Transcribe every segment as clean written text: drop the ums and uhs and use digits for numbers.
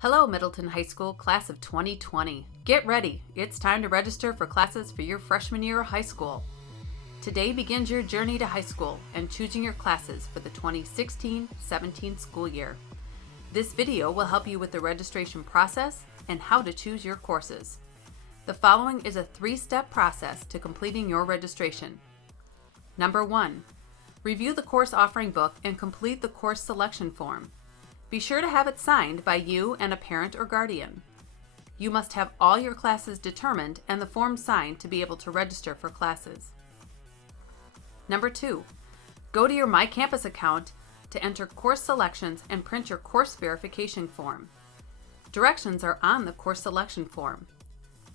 Hello, Middleton High School Class of 2020. Get ready. It's time to register for classes for your freshman year of high school. Today begins your journey to high school and choosing your classes for the 2016-17 school year. This video will help you with the registration process and how to choose your courses. The following is a 3-step process to completing your registration. Number 1. Review the course offering book and complete the course selection form. Be sure to have it signed by you and a parent or guardian. You must have all your classes determined and the form signed to be able to register for classes. Number 2. Go to your My Campus account to enter course selections and print your course verification form. Directions are on the course selection form.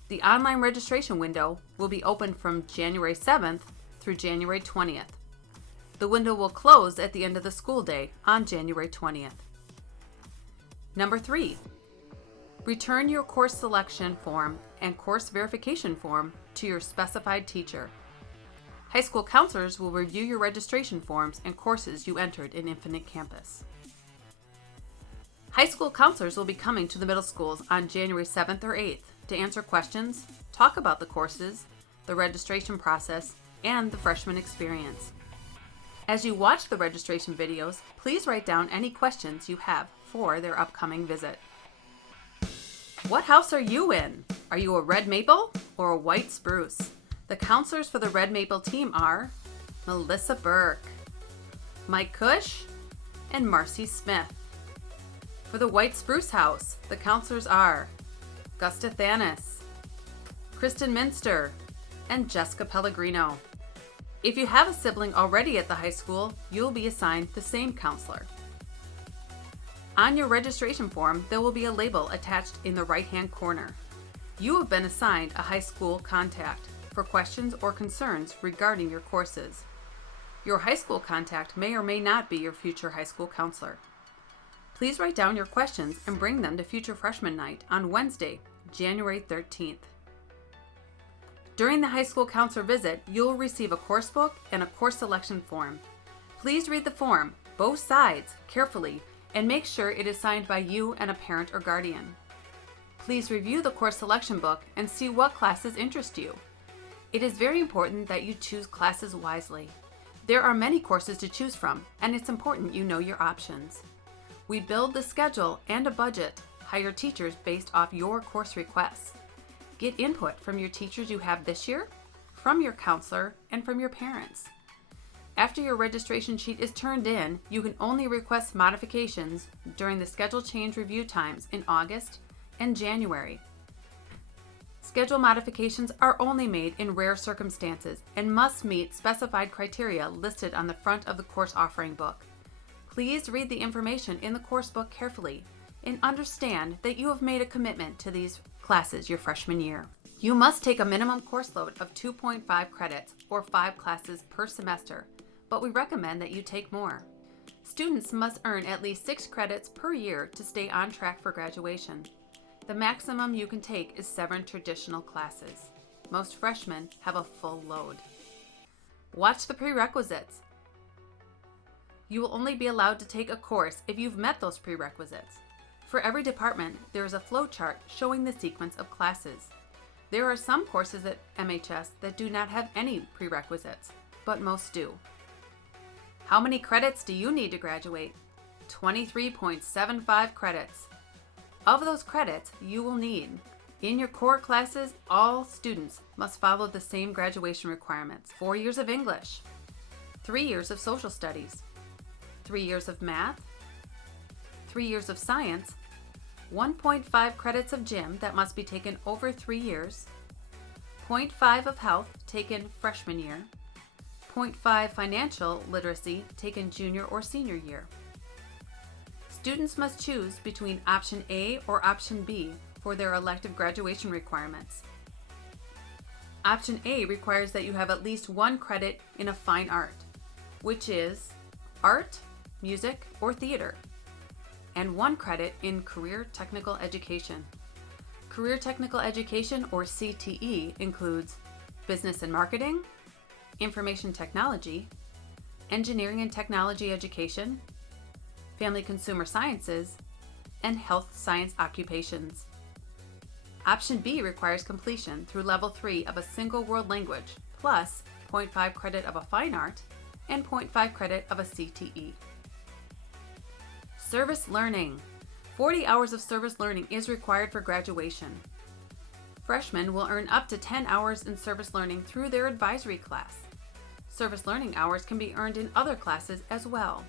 The online registration window will be open from January 7th through January 20th. The window will close at the end of the school day on January 20th. Number 3. Return your course selection form and course verification form to your specified teacher. High school counselors will review your registration forms and courses you entered in Infinite Campus. High school counselors will be coming to the middle schools on January 7th or 8th to answer questions, talk about the courses, the registration process, and the freshman experience. As you watch the registration videos, please write down any questions you have for their upcoming visit. What house are you in? Are you a red maple or a white spruce? The counselors for the red maple team are Melissa Burke, Mike Cush, and Marcy Smith. For the white spruce house, the counselors are Gusta Thanis, Kristen Minster, and Jessica Pellegrino. If you have a sibling already at the high school, you'll be assigned the same counselor. On your registration form, there will be a label attached in the right-hand corner. You have been assigned a high school contact for questions or concerns regarding your courses. Your high school contact may or may not be your future high school counselor. Please write down your questions and bring them to Future Freshman Night on Wednesday, January 13th. During the high school counselor visit, you'll receive a course book and a course selection form. Please read the form, both sides, carefully, and make sure it is signed by you and a parent or guardian. Please review the course selection book and see what classes interest you. It is very important that you choose classes wisely. There are many courses to choose from, and it's important you know your options. We build the schedule and a budget, hire teachers based off your course requests. Get input from your teachers you have this year, from your counselor, and from your parents. After your registration sheet is turned in, you can only request modifications during the schedule change review times in August and January. Schedule modifications are only made in rare circumstances and must meet specified criteria listed on the front of the course offering book. Please read the information in the course book carefully and understand that you have made a commitment to these classes your freshman year. You must take a minimum course load of 2.5 credits or 5 classes per semester, but we recommend that you take more. Students must earn at least 6 credits per year to stay on track for graduation. The maximum you can take is 7 traditional classes. Most freshmen have a full load. Watch the prerequisites. You will only be allowed to take a course if you've met those prerequisites. For every department, there is a flow chart showing the sequence of classes. There are some courses at MHS that do not have any prerequisites, but most do. How many credits do you need to graduate? 23.75 credits. Of those credits, you will need, in your core classes, all students must follow the same graduation requirements. 4 years of English, 3 years of social studies, 3 years of math, 3 years of science, 1.5 credits of gym that must be taken over 3 years, 0.5 of health taken freshman year, 0.5 financial literacy taken junior or senior year. Students must choose between option A or option B for their elective graduation requirements. Option A requires that you have at least 1 credit in a fine art, which is art, music, or theater, and 1 credit in career technical education. Career technical education, or CTE, includes business and marketing, information technology, engineering and technology education, family consumer sciences, and health science occupations. Option B requires completion through Level 3 of a single world language, plus 0.5 credit of a fine art and 0.5 credit of a CTE. Service learning. 40 hours of service learning is required for graduation. Freshmen will earn up to 10 hours in service learning through their advisory class. Service learning hours can be earned in other classes as well.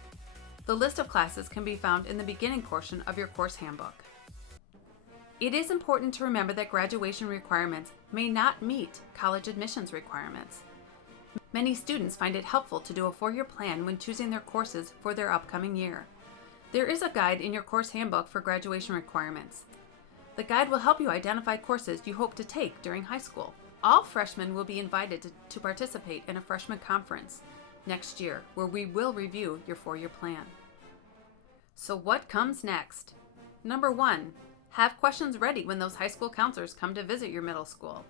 The list of classes can be found in the beginning portion of your course handbook. It is important to remember that graduation requirements may not meet college admissions requirements. Many students find it helpful to do a 4-year plan when choosing their courses for their upcoming year. There is a guide in your course handbook for graduation requirements. The guide will help you identify courses you hope to take during high school. All freshmen will be invited to participate in a freshman conference next year, where we will review your 4-year plan. So what comes next? Number 1, have questions ready when those high school counselors come to visit your middle school.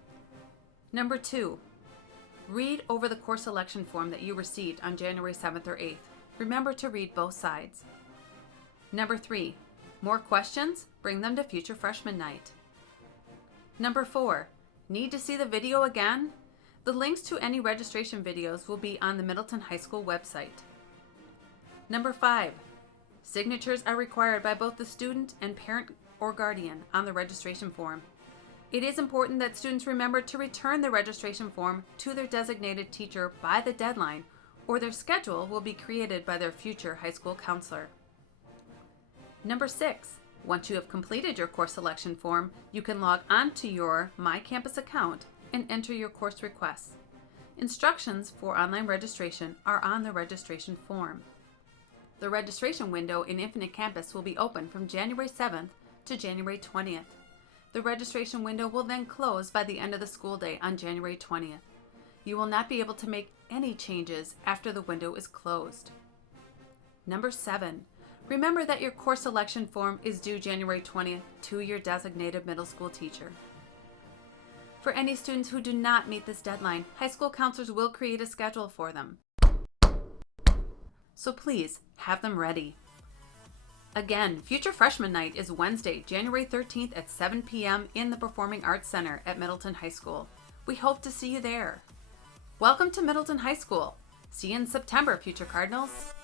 Number 2, read over the course selection form that you received on January 7th or 8th. Remember to read both sides. Number 3, more questions? Bring them to Future Freshman Night. Number 4, need to see the video again? The links to any registration videos will be on the Middleton High School website. Number 5, signatures are required by both the student and parent or guardian on the registration form. It is important that students remember to return the registration form to their designated teacher by the deadline, or their schedule will be created by their future high school counselor. Number 6, once you have completed your course selection form, you can log on to your My Campus account and enter your course requests. Instructions for online registration are on the registration form. The registration window in Infinite Campus will be open from January 7th to January 20th. The registration window will then close by the end of the school day on January 20th. You will not be able to make any changes after the window is closed. Number 7, remember that your course selection form is due January 20th to your designated middle school teacher. For any students who do not meet this deadline, high school counselors will create a schedule for them. So please have them ready. Again, Future Freshman Night is Wednesday, January 13th at 7 p.m. in the Performing Arts Center at Middleton High School. We hope to see you there. Welcome to Middleton High School. See you in September, Future Cardinals.